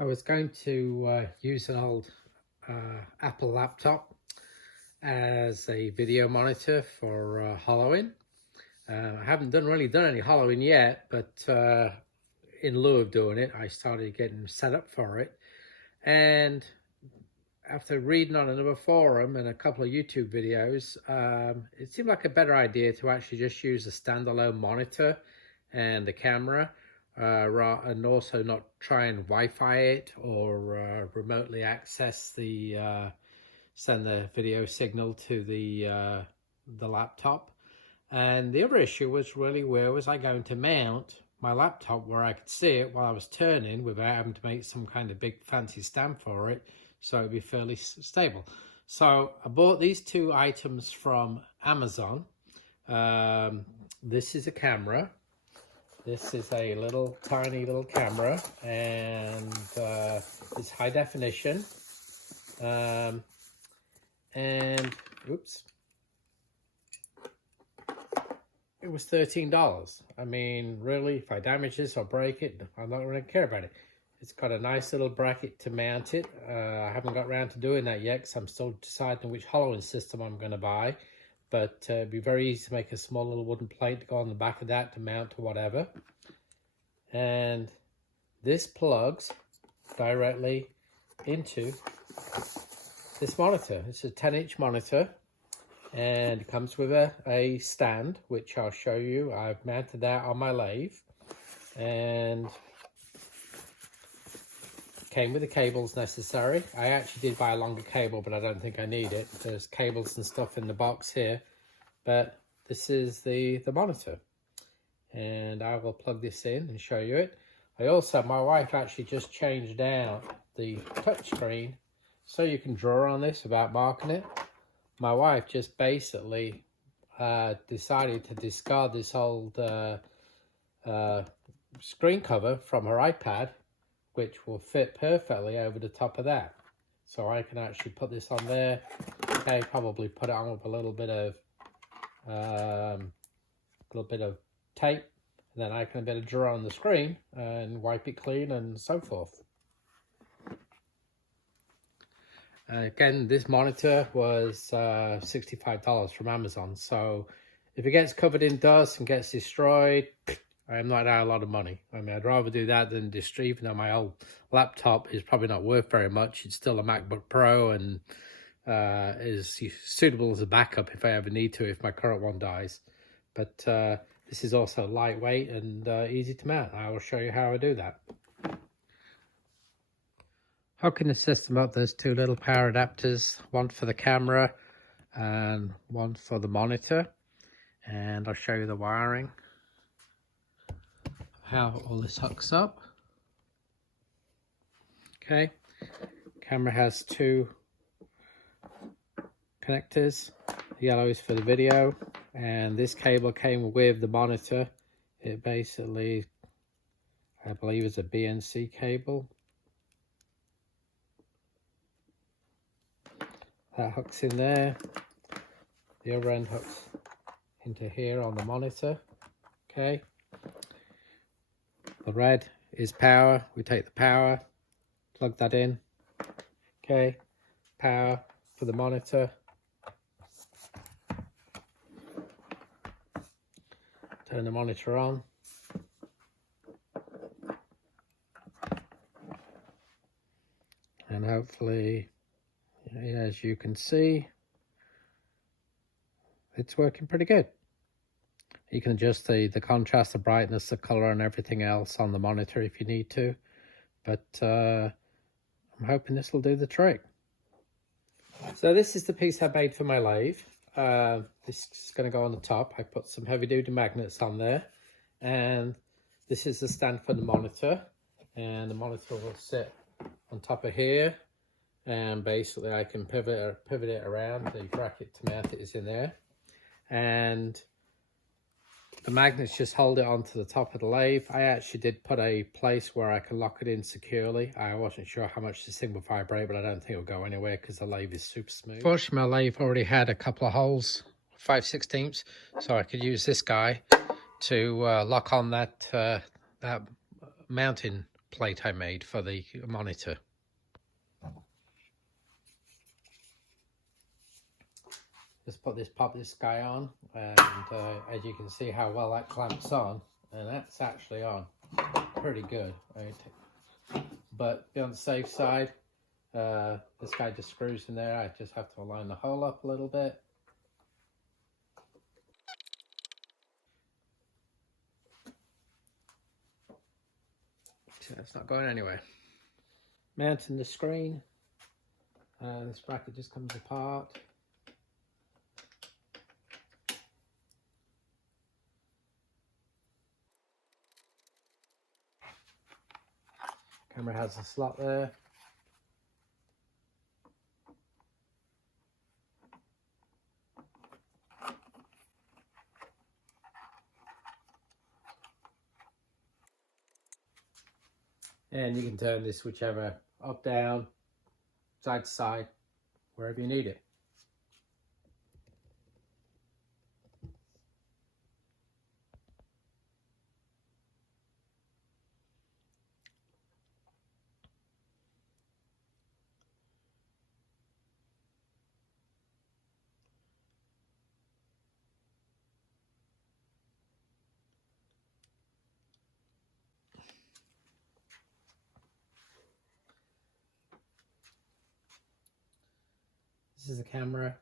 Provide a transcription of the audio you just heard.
I was going to use an old Apple laptop as a video monitor for hollowing. I haven't really done any hollowing yet, but in lieu of doing it, I started getting set up for it. And after reading on another forum and a couple of YouTube videos, it seemed like a better idea to actually just use a standalone monitor and the camera, and also not try and Wi-Fi it or remotely access send the video signal to the laptop. And the other issue was really, where was I going to mount my laptop where I could see it while I was turning without having to make some kind of big fancy stand for it, so it'd be fairly stable. So I bought these two items from Amazon. This is a camera. This is a tiny little camera, and it's high definition. And oops, it was $13. I mean, really, if I damage this or break it, I'm not going to care about it. It's got a nice little bracket to mount it. I haven't got around to doing that yet because I'm still deciding which hollowing system I'm going to buy. But it'd be very easy to make a small little wooden plate to go on the back of that to mount to whatever. And this plugs directly into this monitor. It's a 10-inch monitor, and it comes with a stand, which I'll show you. I've mounted that on my lathe, and came with the cables necessary. I actually did buy a longer cable, but I don't think I need it. There's cables and stuff in the box here, but this is the monitor, and I will plug this in and show you it. My wife actually just changed out the touchscreen so you can draw on this without marking it. My wife just basically decided to discard this old screen cover from her iPad, which will fit perfectly over the top of that. So I can actually put this on there. Okay, probably put it on with a little bit of tape, and then I can better draw on the screen and wipe it clean and so forth. Again, this monitor was $65 from Amazon. So if it gets covered in dust and gets destroyed, I'm not out a lot of money. I mean, I'd rather do that than destroy, even though my old laptop is probably not worth very much. It's still a MacBook Pro and is suitable as a backup if I ever need to, if my current one dies. But this is also lightweight and easy to mount. I will show you how I do that. Hooking the system up, there's two little power adapters, one for the camera and one for the monitor. And I'll show you the wiring, how all this hooks up. Okay, camera has two connectors. The yellow is for the video, and this cable came with the monitor. It basically, I believe, is a BNC cable. That hooks in there. The other end hooks into here on the monitor. Okay. The red is power. We take the power, plug that in. Okay. Power for the monitor. Turn the monitor on. And hopefully, as you can see, it's working pretty good. You can adjust the contrast, the brightness, the color, and everything else on the monitor if you need to. But I'm hoping this will do the trick. So this is the piece I made for my lathe. This is going to go on the top. I put some heavy-duty magnets on there. And this is the stand for the monitor. And the monitor will sit on top of here. And basically I can pivot it around. The bracket to mount it is in there. And the magnets just hold it onto the top of the lathe. I actually did put a place where I can lock it in securely. I wasn't sure how much this thing will vibrate, but I don't think it'll go anywhere because the lathe is super smooth. Fortunately, my lathe already had a couple of holes, 5/16, so I could use this guy to lock on that mounting plate I made for the monitor. Just pop this guy on, and as you can see how well that clamps on, and that's actually on pretty good, right? But be on the safe side, this guy just screws in there. I just have to align the hole up a little bit. So it's not going anywhere. Mounting the screen, this bracket just comes apart. Camera has a slot there. And you can turn this whichever, up, down, side to side, wherever you need it. This is the camera.